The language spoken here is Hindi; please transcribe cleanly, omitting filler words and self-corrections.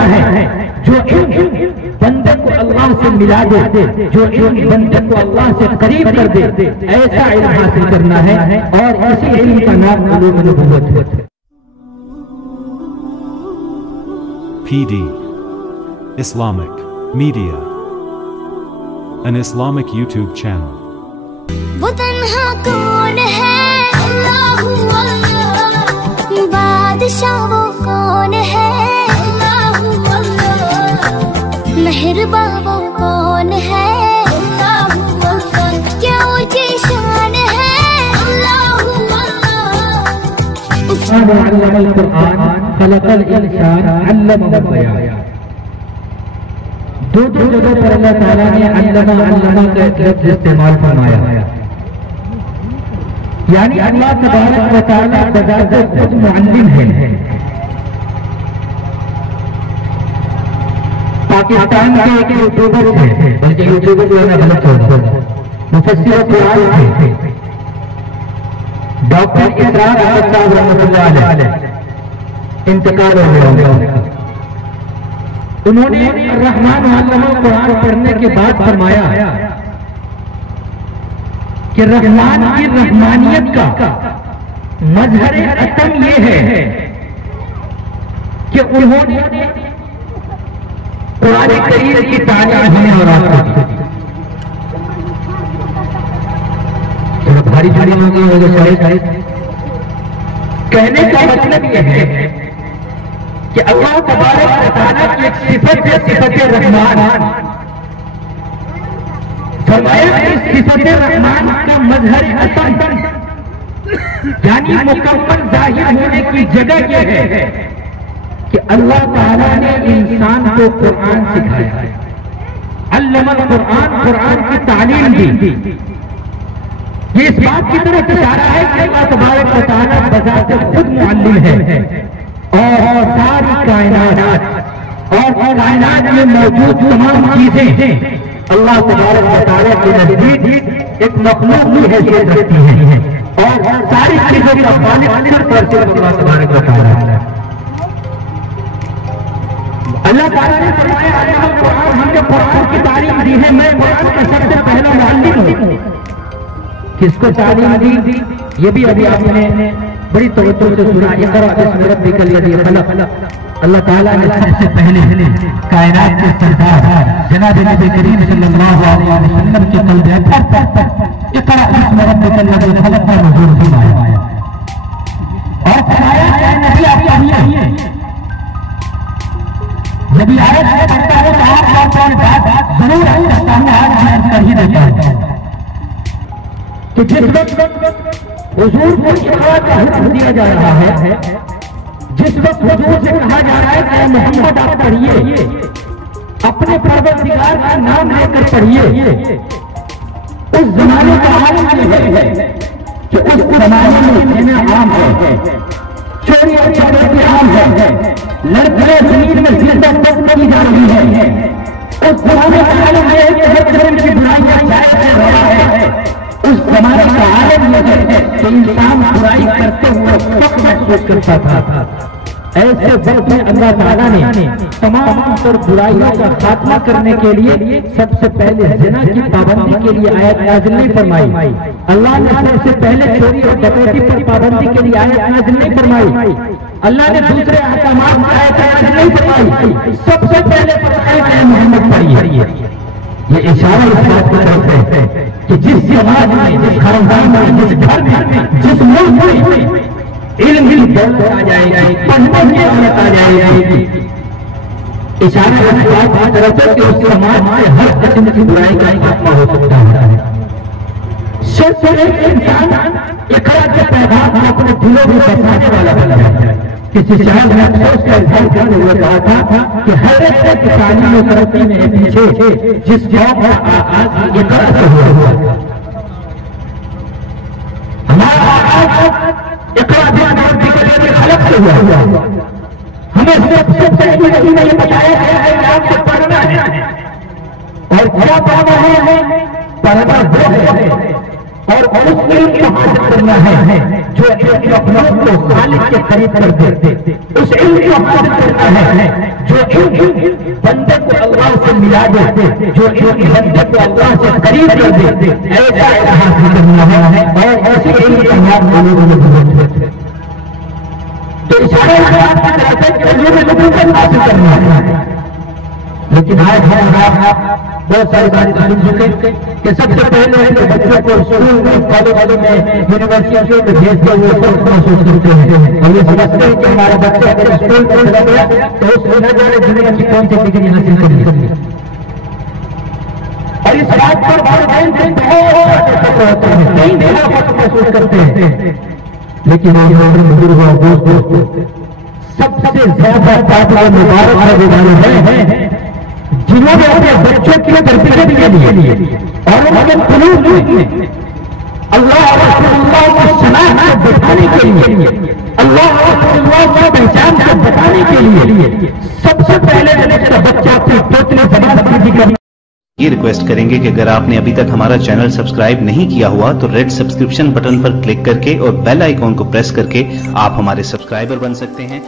करना है जो बंदे को अल्लाह से मिला दे, जो बंदे को अल्लाह से करीब कर दे, ऐसा इल्म हासिल करना है। और इसी इल्म का नाम उलूम नबुव्वत है। PD Islamic Media, an Islamic YouTube channel. वो तन्हा कौन है? अल्लाहु अल्लाह। बादशाह वो कौन है? अल्लाहु अल्लाह। मेहरबा वो कौन है? अल्लाहु अल्लाह। क्या ऊंची शान है? अल्लाहु अल्लाह। अल्लमल कुरान खलकल इंसान अल्लमहु बयान। दो जगह पर अल्लाह ताला ने अल्लमा का लफ्ज़ इस्तेमाल फरमाया, यानी अल्लाह तबारक व तआला बजाते खुद मुअल्लिम है। पाकिस्तान के एक यूट्यूबर थे, बल्कि यूट्यूबर जो है गलत होगा, मुफस्सिर कुरान थे, डॉक्टर इसरार अहमद साहब रहमतुल्लाह अलैह, इंतकाल हो गया उनका। उन्होंने रहमान अल्लाह कुरान पढ़ने के बाद फरमाया कि रहमान की रहमानियत का मजहर अतम ये है कि उन्होंने कुरान करीम की तारीफ हमें और आपको दी। तो भारी भारी हो गई होगी शायद। कहने का मतलब यह है कि अल्लाह तबारक व तआला की एक सिफत है, सिफत रहमान। फरमाया इस सिफत रहमान का मजहर अतम, यानी मुकम्मल जाहिर होने की जगह यह है कि अल्लाह ताला ने इंसान को कुरान सिखाया, अल्लमल कुरान, कुरान की तालीम दी। ये इस बात की तरफ इशारा है कि अल्लाह तबारक व तआला बजाते खुद मुअल्लिम है और सारी कायनात और कायनात में मौजूद तमाम चीजें अल्लाह तबारक व तआला के नजदीक एक मखलूक की हैसियत रखती हैं और सारी चीजों का खालिक सिर्फ और सिर्फ अल्लाह तबारक व तआला है। अल्लाह ताला ने फरमाया अल्लाह कुरान, हमने कुरान की तालीम दी है, मैं कुरान का सबसे पहला मुअल्लिम हूं। किसको तालीम दी? ये भी अभी आपने बड़ी तवज्जो से सुना। इक़रा बिस्मि रब्बिकल लज़ी खलक़। अल्लाह ताला ने सबसे पहले कायनात के सरदार जनाब नबी करीम सल्लल्लाहु अलैहि वसल्लम के कल्बे पर इक़रा बिस्मि रब्बिकल लज़ी खलक़ का नज़ूल फरमाया और फरमाया कि नबी आप पढ़िए। नबी आयत में पढ़ता है तो आप बात जरूर करता हूँ, आज मैं कर ही देता हूँ कि जिस वक्त हुजूर को इक़रा का हुक्म दिया जा रहा है, जिस वक्त हुजूर से कहा जा रहा है कि मोहम्मद आप पढ़िए, अपने परवरदिगार का नाम लेकर पढ़िए, उस जमाने का हाल ये है कि उस जमाने में जिन्हें आम है, चोरी और चकारी आम है, लड़कियां जमीन में जिंदा की जा रही है। उस जमाने का हाल ये है कि हर किस्म की बुराइयां जायज हो रहा है। उस जमाने का आलम यह है कि इंसान बुराई करते हुए फख्र महसूस करता था। ऐसे वक्त में अल्लाह ताला ने तमाम तर बुराइयों का खात्मा करने के लिए सबसे पहले ज़िना की पाबंदी के लिए आयत नाज़िल नहीं फरमाई। अल्लाह ने सबसे पहले चोरी और डकैती पर पाबंदी के लिए आयत नाज़िल नहीं फरमाई। अल्लाह ने दूसरे अहकामात की आयत नाज़िल नहीं फरमाई। सबसे पहले फरमाया कि मोहम्मद पढ़िए। ये इशारा इस बात की तरफ है कि जिस समाज में, जिस खानदान में, जिस घर में, जिस मुल्क में इल्म की दौलत आ जाएगी, पढ़ने की दौलत आ जाएगी, इशारा इस बात की तरफ है कि उस समाज से हर किस्म की बुराई का खात्मा हो सकता है। सिर्फ एक इंसान इक़रा के पैगाम को अपने दिलों में बसाने वाला बन जाए। किसी शायर ने अफसोस का इजहार करते हुए कहा था कि हर एक तालीम और तरक्की में पीछे जिस कौम का आगाज इक़रा से हुआ, हमारा आगाज इक़रा बिस्मि रब्बिकल लज़ी खलक़ से हुआ। हमें सबसे पहले नबी ने ये बताया गया है कि आपको पढ़ना है और क्या पढ़ना है, पढ़ना वो है और उस इल्म को हासिल करना है जो अपनों को खालिक के करीब कर दे, उस इल्म को हासिल करना है जो इल्म बंदे को अल्लाह से मिला दे, जो इल्म बंदे को अल्लाह से करीब कर दे, ऐसा हासिल करना है और ऐसे इल्म का नाम लोगों ने दिया। तो इशारे हासिल करना है। लेकिन आज बहुत सारी बातें सुन चुके कि सबसे पहले तो बच्चों को स्कूल में, कॉलेज में, यूनिवर्सिटियों में भेजते हुए सब महसूस करते हैं और ये समझते हैं कि हमारा बच्चा अगर स्कूल में चला गया तो उसको न जाने दुनिया की कौन सी डिग्री हासिल करनी। और इस बात पर वालिदैन से बहुत होते हैं, कई देना महसूस करते हैं। लेकिन बुजुर्ग और दोस्त सबसे ज्यादा ताकत मुबारक है जिन्होंने अपने बच्चों की तरबियत के लिए और उनके कुलूब में अल्लाह और रसूलुल्लाह की शनाख्त को बताने के लिए, अल्लाह और रसूलुल्लाह की पहचान को बताने के लिए सबसे पहले मेरा बच्चा अपनी पोतली जबान सीधी करना। ये रिक्वेस्ट करेंगे कि अगर आपने अभी तक हमारा चैनल सब्सक्राइब नहीं किया हुआ तो रेड सब्सक्रिप्शन बटन पर क्लिक करके और बेल आइकॉन को प्रेस करके आप हमारे सब्सक्राइबर बन सकते हैं।